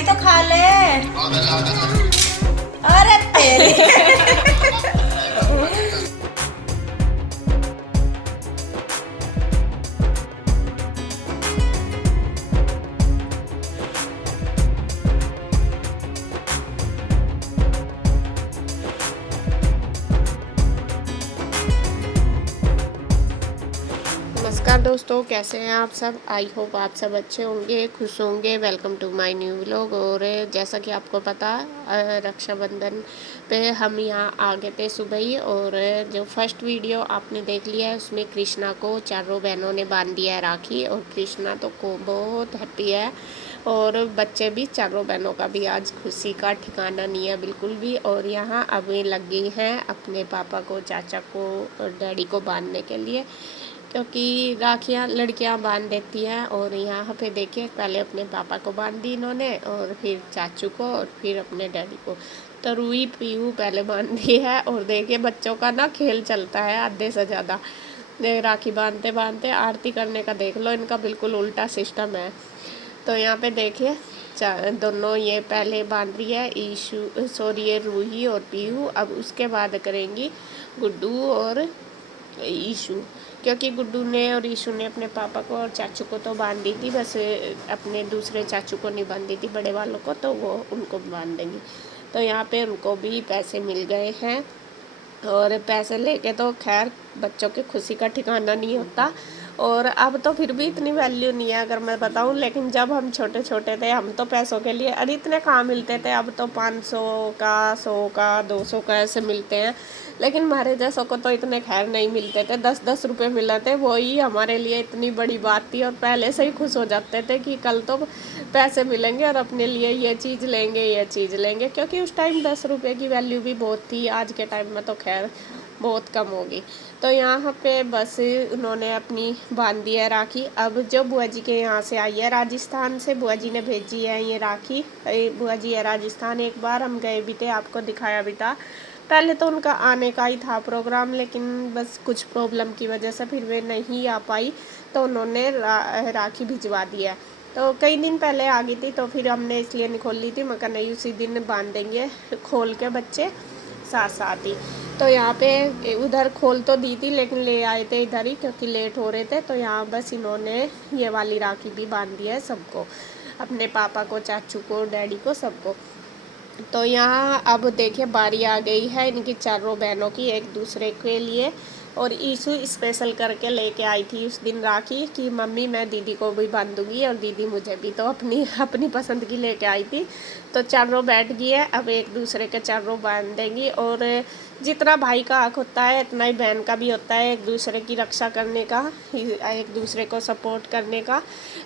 मिठाई तो खा ले। अरे तेरी नमस्कार दोस्तों, कैसे हैं आप सब। आई होप आप सब अच्छे होंगे, खुश होंगे। Welcome to my new vlog. और जैसा कि आपको पता, रक्षाबंधन पे हम यहाँ आ गए थे सुबह ही। और जो फर्स्ट वीडियो आपने देख लिया है उसमें कृष्णा को चारों बहनों ने बांध दिया है राखी। और कृष्णा तो को बहुत हैप्पी है और बच्चे भी, चारों बहनों का भी आज खुशी का ठिकाना नहीं है बिल्कुल भी। और यहाँ अभी लग गई हैं अपने पापा को, चाचा को और डैडी को बांधने के लिए, क्योंकि राखियाँ लड़कियाँ बांध देती हैं। और यहाँ पे देखिए, पहले अपने पापा को बांध दी इन्होंने, और फिर चाचू को, और फिर अपने डैडी को। तो रूई पीहू पहले बांध दी है। और देखिए बच्चों का ना खेल चलता है आधे से ज़्यादा। राखी बांधते बांधते आरती करने का देख लो, इनका बिल्कुल उल्टा सिस्टम है। तो यहाँ पे देखिए दोनों ये पहले बांध रही है ईशु, सॉरी ये रूही और पीहू। अब उसके बाद करेंगी गुड्डू और ईशु, क्योंकि गुड्डू ने और ईशु ने अपने पापा को और चाचू को तो बांध दी थी, बस अपने दूसरे चाचू को नहीं बांध दी थी, बड़े वालों को, तो वो उनको बांध देंगी। तो यहाँ पे उनको भी पैसे मिल गए हैं। और पैसे लेके तो खैर बच्चों की खुशी का ठिकाना नहीं होता। और अब तो फिर भी इतनी वैल्यू नहीं है अगर मैं बताऊं, लेकिन जब हम छोटे छोटे थे हम तो पैसों के लिए अरे इतने कहाँ मिलते थे। अब तो 500 का, 100 का, 200 का ऐसे मिलते हैं। लेकिन हमारे जैसों को तो इतने खैर नहीं मिलते थे। 10-10 रुपये मिले थे, वही हमारे लिए इतनी बड़ी बात थी। और पहले से ही खुश हो जाते थे कि कल तो पैसे मिलेंगे और अपने लिए ये चीज़ लेंगे, ये चीज़ लेंगे। क्योंकि उस टाइम 10 रुपये की वैल्यू भी बहुत थी, आज के टाइम में तो खैर बहुत कम होगी। तो यहाँ पे बस उन्होंने अपनी बांध दी है राखी। अब जो बुआ जी के यहाँ से आई है, राजस्थान से बुआ जी ने भेजी है ये राखी। बुआ जी है राजस्थान, एक बार हम गए भी थे, आपको दिखाया भी था। पहले तो उनका आने का ही था प्रोग्राम, लेकिन बस कुछ प्रॉब्लम की वजह से फिर वे नहीं आ पाई, तो उन्होंने राखी भिजवा दिया। तो कई दिन पहले आ गई थी, तो फिर हमने इसलिए नहीं खोल ली थी। मैं कहा नहीं, उसी दिन बांध देंगे खोल के बच्चे साथ साथ ही। तो यहाँ पे उधर खोल तो दी थी, लेकिन ले आए थे इधर ही क्योंकि लेट हो रहे थे। तो यहाँ बस इन्होंने ये वाली राखी भी बांध दी है सबको, अपने पापा को, चाचू को, डैडी को, सबको। तो यहाँ अब देखिए बारी आ गई है इनकी चारों बहनों की एक दूसरे के लिए। और ईशु स्पेशल करके लेके आई थी उस दिन राखी कि मम्मी मैं दीदी को भी बांधूंगी और दीदी मुझे भी, तो अपनी अपनी पसंद की लेके आई थी। तो चारों बैठ गई है, अब एक दूसरे के चारों बांध देंगी। और जितना भाई का हक होता है इतना ही बहन का भी होता है, एक दूसरे की रक्षा करने का, एक दूसरे को सपोर्ट करने का।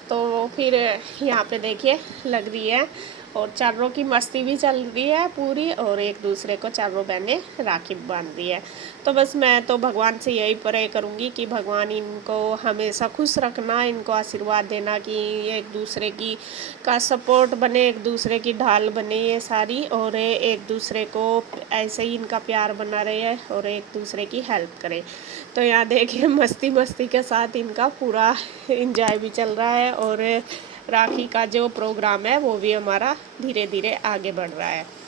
तो फिर यहाँ पे देखिए लग रही है और चारों की मस्ती भी चल रही है पूरी। और एक दूसरे को चारों बहनें राखी बांध रही है। तो बस मैं तो भगवान से यही प्रे करूँगी कि भगवान इनको हमेशा खुश रखना, इनको आशीर्वाद देना कि एक दूसरे की का सपोर्ट बने, एक दूसरे की ढाल बने ये सारी। और एक दूसरे को ऐसे ही इनका प्यार बना रहे और एक दूसरे की हेल्प करे। तो यहाँ देखिए मस्ती मस्ती के साथ इनका पूरा इंजॉय भी चल रहा है। और राखी का जो प्रोग्राम है वो भी हमारा धीरे धीरे आगे बढ़ रहा है।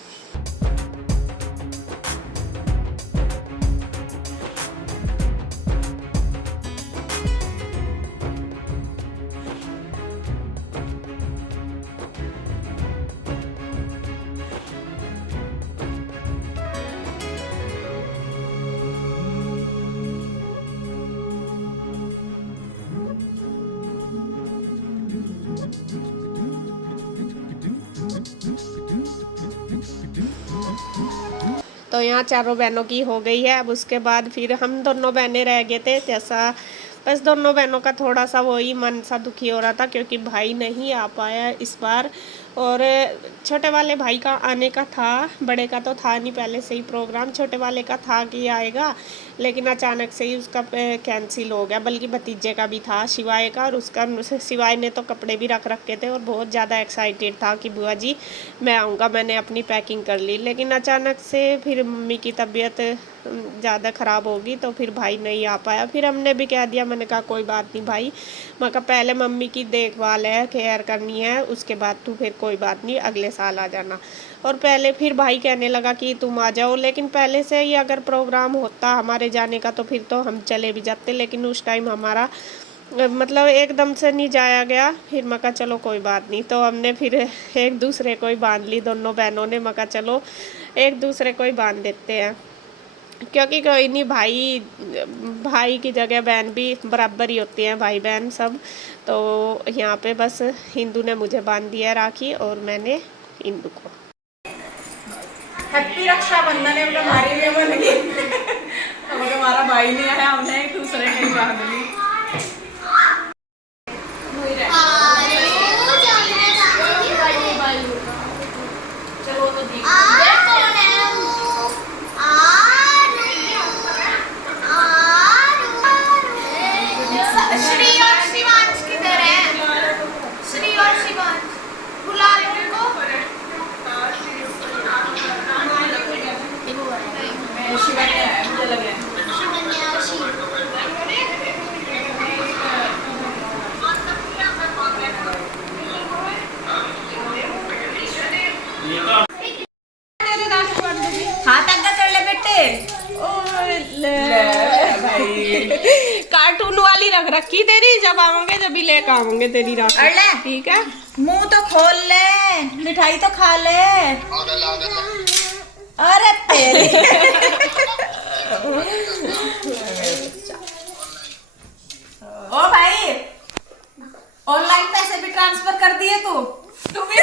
तो यहाँ चारों बहनों की हो गई है। अब उसके बाद फिर हम दोनों बहनें रह गए थे, जैसा बस दोनों बहनों का थोड़ा सा वही मन सा दुखी हो रहा था क्योंकि भाई नहीं आ पाया इस बार। और छोटे वाले भाई का आने का था, बड़े का तो था नहीं पहले से ही प्रोग्राम, छोटे वाले का था कि आएगा, लेकिन अचानक से ही उसका कैंसिल हो गया। बल्कि भतीजे का भी था, शिवाय का, और उसका शिवाय ने तो कपड़े भी रख रखे थे और बहुत ज़्यादा एक्साइटेड था कि बुआ जी मैं आऊँगा, मैंने अपनी पैकिंग कर ली। लेकिन अचानक से फिर मम्मी की तबीयत ज़्यादा ख़राब होगी तो फिर भाई नहीं आ पाया। फिर हमने भी कह दिया, मैंने कहा कोई बात नहीं भाई, मैं कहा पहले मम्मी की देखभाल है, केयर करनी है, उसके बाद तू फिर कोई बात नहीं, अगले साल आ जाना। और पहले फिर भाई कहने लगा कि तुम आ जाओ, लेकिन पहले से ही अगर प्रोग्राम होता हमारे जाने का तो फिर तो हम चले भी जाते, लेकिन उस टाइम हमारा मतलब एकदम से नहीं जाया गया। फिर मैं कहा चलो कोई बात नहीं, तो हमने फिर एक दूसरे को ही बांध ली, दोनों बहनों ने। मैं कहा चलो एक दूसरे को ही बांध देते हैं, क्योंकि कोई नहीं, भाई की जगह बहन भी बराबर ही होती हैं, भाई बहन सब। तो यहाँ पे बस हिंदू ने मुझे बांध दिया राखी और मैंने हिंदू को। हैप्पी रक्षाबंधन है हमारी भी बन गई। अब हमारा भाई नहीं आया, हमने एक दूसरे के बांध ली। चलो तो दी श्री और शिवांश किधर है? श्री और शिवांश बुला लो उनको। शिवन्या है, मुझे लगे शिवन्या और शिव। हाथ आगे कर ले बेटे। भाई कार्टून वाली रख रखी तेरी, जब आओगे जब भी लेकर आओगे तेरी राखी, ठीक है? मुंह तो खोल ले, मिठाई तो खा ले। अरे तेरी ओ भाई, ऑनलाइन पैसे भी ट्रांसफर कर दिए तू भी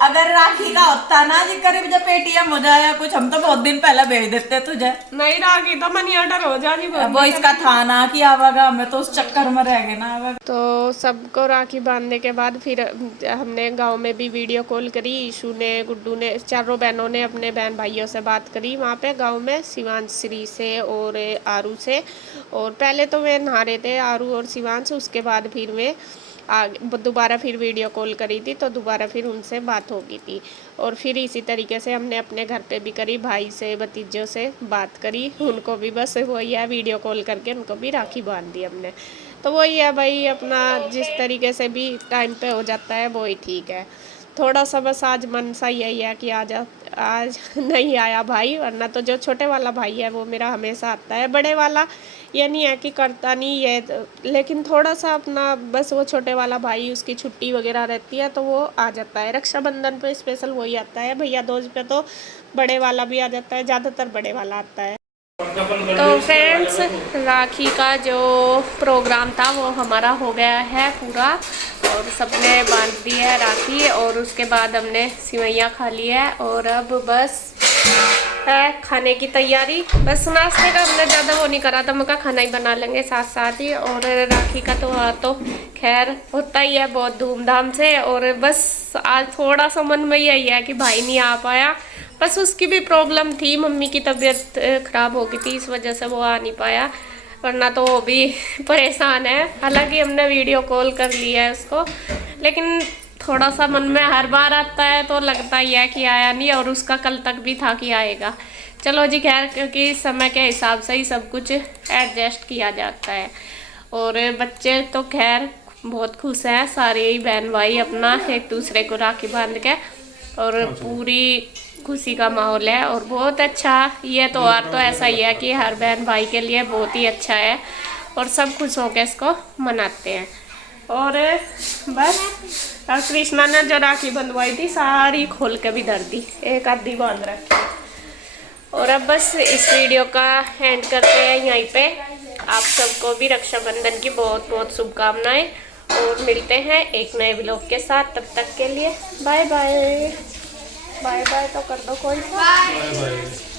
अगर राखी का होता ना जी, करीब जब पेटीएम हो जाया कुछ, हम तो बहुत दिन पहले भेज देते तुझे। नहीं राखी तो मनी ऑर्डर हो जाएगी। वो इसका था ना कि आवागा, हमें तो उस चक्कर में रह गए ना आवागा। तो सबको राखी बांधने के बाद फिर हमने गांव में भी वीडियो कॉल करी। ईशू ने, गुड्डू ने, चारों बहनों ने अपने बहन भाइयों से बात करी वहाँ पे गांव में, शिवांश श्री से और आरू से। और पहले तो वे नहा रहे थे आरू और शिवांश, उसके बाद फिर वे दोबारा फिर वीडियो कॉल करी थी, तो दोबारा फिर उनसे बात हो गई थी। और फिर इसी तरीके से हमने अपने घर पे भी करी, भाई से, भतीजों से बात करी, उनको भी बस वही है, वीडियो कॉल करके उनको भी राखी बांध दी हमने। तो वही है भाई, अपना जिस तरीके से भी टाइम पे हो जाता है वही ठीक है। थोड़ा सा बस आज मन सा यही है कि आज नहीं आया भाई, वरना तो जो छोटे वाला भाई है वो मेरा हमेशा आता है। बड़े वाला ये नहीं है कि करता नहीं है, लेकिन थोड़ा सा अपना बस वो छोटे वाला भाई, उसकी छुट्टी वगैरह रहती है तो वो आ जाता है। रक्षाबंधन पे स्पेशल वही आता है, भैया दूज पे तो बड़े वाला भी आ जाता है, ज़्यादातर बड़े वाला आता है। तो फ्रेंड्स, राखी का जो प्रोग्राम था वो हमारा हो गया है पूरा, और सबने बांध दी है राखी, और उसके बाद हमने सिवैयाँ खा ली है, और अब बस है खाने की तैयारी। बस नाश्ते का हमने ज़्यादा वो नहीं करा था, मगर खाना ही बना लेंगे साथ साथ ही। और राखी का तो खैर होता ही है बहुत धूमधाम से। और बस आज थोड़ा सा मन में यही है कि भाई नहीं आ पाया, बस उसकी भी प्रॉब्लम थी, मम्मी की तबीयत ख़राब हो गई थी, इस वजह से वो आ नहीं पाया, वरना तो वो भी परेशान है। हालांकि हमने वीडियो कॉल कर लिया है उसको, लेकिन थोड़ा सा मन में हर बार आता है तो लगता ही है कि आया नहीं, और उसका कल तक भी था कि आएगा। चलो जी खैर, क्योंकि समय के हिसाब से ही सब कुछ एडजस्ट किया जाता है। और बच्चे तो खैर बहुत खुश हैं, सारे ही बहन भाई अपना एक दूसरे को राखी बांध के, और पूरी खुशी का माहौल है। और बहुत अच्छा ये त्योहार तो ऐसा ही है कि हर बहन भाई के लिए बहुत ही अच्छा है, और सब खुश होकर इसको मनाते हैं। और बस कृष्णा ने जो राखी बंधवाई थी सारी खोल के भी धर दी, एक आधी बांध रखी। और अब बस इस वीडियो का एंड करते हैं यहीं पे। आप सबको भी रक्षाबंधन की बहुत बहुत शुभकामनाएं, और मिलते हैं एक नए व्लॉग के साथ। तब तक के लिए बाय बाय। बाय बाय तो कर दो कोई सा।